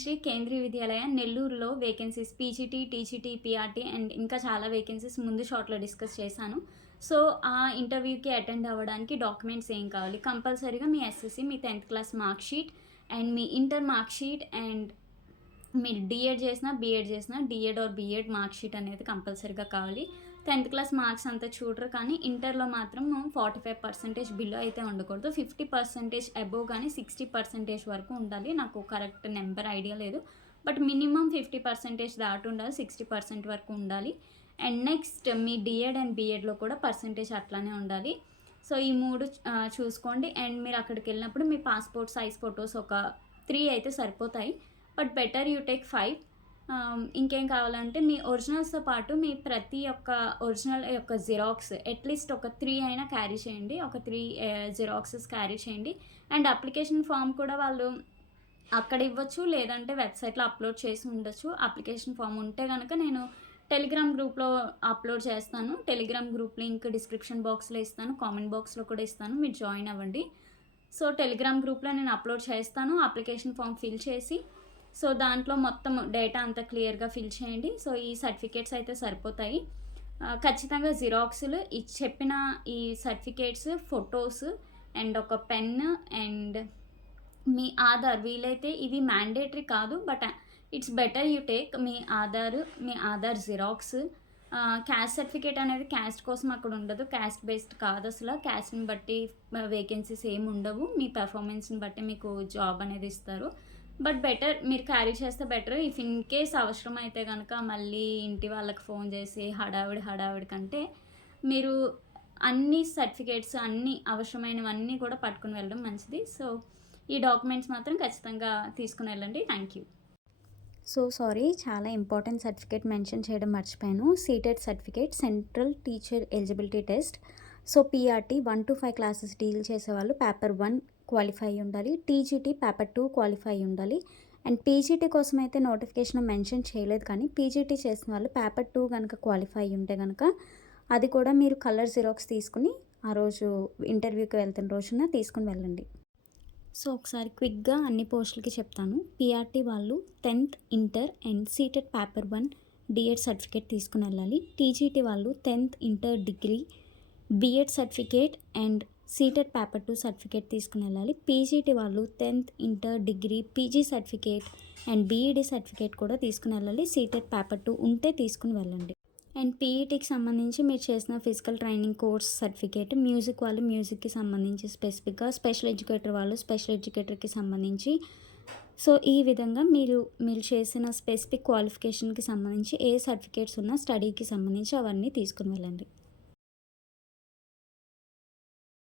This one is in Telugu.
శ్రీ కేంద్రీయ విద్యాలయ నెల్లూరులో vacancies PGT, TGT, PRT and ఇంకా చాలా వేకెన్సీస్ ముందు షార్ట్‌లో డిస్కస్ చేశాను. సో, ఆ ఇంటర్వ్యూకి అటెండ్ అవ్వడానికి డాక్యుమెంట్స్ ఏం కావాలి? కంపల్సరీగా మీ ఎస్ఎస్‌సి, మీ 10th class mark sheet and మీ ఇంటర్ మార్క్ షీట్ అండ్ మీరు డీఎడ్ చేసినా, బీఎడ్ చేసినా DEd or BEd mark sheet అనేది కంపల్సరీగా కావాలి. 10th క్లాస్ మార్క్స్ అంతా చూడరు కానీ ఇంటర్‌లో మాత్రం 45% బిలో అయితే ఉండకూడదు. 50% అబోవ్ గానీ 60% వరకు ఉండాలి. నాకు కరెక్ట్ నెంబర్ ఐడియా లేదు. బట్ మినిమమ్ 50% దాటి ఉండాలి. 60% వరకు ఉండాలి. అండ్ నెక్స్ట్ మీ డీఎడ్ అండ్ బీఎడ్‌లో కూడా పర్సెంటేజ్ అట్లానే ఉండాలి. సో, ఈ 3 చూసుకోండి. అండ్ మీరు అక్కడికెళ్ళినప్పుడు మీ పాస్‌పోర్ట్ సైజ్ ఫోటోస్ ఒక 3 అయితే సరిపోతాయి. But better you take 5. ఇంకేం కావాలంటే మీ ఒరిజినల్స్‌తో పాటు మీ ప్రతి ఒక్క ఒరిజినల్ యొక్క జిరాక్స్ అట్‌లీస్ట్ ఒక 3 అయినా క్యారీ చేయండి. ఒక 3 జిరాక్సెస్ క్యారీ చేయండి. అండ్ అప్లికేషన్ ఫార్మ్ కూడా వాళ్ళు అక్కడ ఇవ్వచ్చు. లేదంటే వెబ్‌సైట్‌లో అప్‌లోడ్ చేసి ఉండొచ్చు. అప్లికేషన్ ఫార్మ్ ఉంటే గనక నేను టెలిగ్రామ్ గ్రూప్‌లో అప్‌లోడ్ చేస్తాను. టెలిగ్రామ్ గ్రూప్ లింక్ డిస్క్రిప్షన్ బాక్స్‌లో ఇస్తాను. కామెంట్ బాక్స్‌లో కూడా ఇస్తాను. మీరు జాయిన్ అవ్వండి. సో, టెలిగ్రామ్ గ్రూప్‌లో నేను అప్‌లోడ్ చేస్తాను. అప్లికేషన్ ఫార్మ్ ఫిల్ చేసి సో, దాంట్లో మొత్తం డేటా అంతా క్లియర్‌గా ఫిల్ చేయండి. సో, ఈ సర్టిఫికేట్స్ అయితే సరిపోతాయి. ఖచ్చితంగా జిరాక్స్‌లు చెప్పిన ఈ సర్టిఫికేట్స్, ఫోటోస్ అండ్ ఒక పెన్ అండ్ మీ ఆధార్ వీలైతే ఇవి మ్యాండేటరీ కాదు. But it's better you take me Aadhaar xerox. Caste certificate అనేది క్యాస్ట్ కోసం అక్కడ ఉండదు. Caste based కాదసల. క్యాస్ట్‌ని బట్టి వేకెన్సీస్ ఏమి ఉండవు. మీ పెర్ఫార్మెన్స్‌ని బట్టి మీకు జాబ్ అనేది ఇస్తారు. బట్ బెటర్ మీరు క్యారీ చేస్తే బెటర్. ఇఫ్ ఇన్ కేస్ అవసరమైతే గనక మళ్ళీ ఇంటి వాళ్ళకి ఫోన్ చేసి హడావిడి కంటే మీరు అన్ని సర్టిఫికేట్స్ అన్నీ అవసరమైనవన్నీ కూడా పట్టుకొని వెళ్ళడం మంచిది. సో, ఈ డాక్యుమెంట్స్ మాత్రం ఖచ్చితంగా తీసుకొని వెళ్ళండి. Thank you. సో సారీ, చాలా ఇంపార్టెంట్ సర్టిఫికేట్ మెన్షన్ చేయడం మర్చిపోయాను. Seated certificate, central teacher eligibility test. So, PRT 1-5 classes deal చేసేవాళ్ళు పేపర్ 1 క్వాలిఫై అయ్యి ఉండాలి. టీజీటీ పేపర్ 2 క్వాలిఫై అయ్యి ఉండాలి. అండ్ పీజీటీ కోసం అయితే నోటిఫికేషన్ మెన్షన్ చేయలేదు కానీ పీజీటీ చేసిన వాళ్ళు పేపర్ 2 కనుక క్వాలిఫై అయ్యి ఉంటే కనుక అది కూడా మీరు కలర్ జిరాక్స్ తీసుకుని ఆ రోజు ఇంటర్వ్యూకి వెళ్తున్న రోజున తీసుకుని వెళ్ళండి. సో, ఒకసారి క్విక్‌గా అన్ని పోస్టులకి చెప్తాను. పీఆర్టీ వాళ్ళు 10th inter and CTET paper 1 D Ed certificate తీసుకుని వెళ్ళాలి. టీజీటీ వాళ్ళు 10th inter degree B Ed certificate and CTET paper 2 certificate తీసుకుని వెళ్ళాలి. పీజీటీ వాళ్ళు 10th inter degree PG certificate and B E D certificate కూడా తీసుకుని వెళ్ళాలి. సీటెడ్ పేపర్ 2 ఉంటే తీసుకుని వెళ్ళండి. అండ్ పీఈటీకి సంబంధించి మీరు చేసిన physical training course certificate, music వాళ్ళు మ్యూజిక్కి సంబంధించి స్పెసిఫిక్గా, స్పెషల్ ఎడ్యుకేటర్ వాళ్ళు స్పెషల్ ఎడ్యుకేటర్కి సంబంధించి. సో, ఈ విధంగా మీరు చేసిన స్పెసిఫిక్ క్వాలిఫికేషన్కి సంబంధించి ఏ సర్టిఫికేట్స్ ఉన్నా స్టడీకి సంబంధించి అవన్నీ తీసుకుని వెళ్ళండి.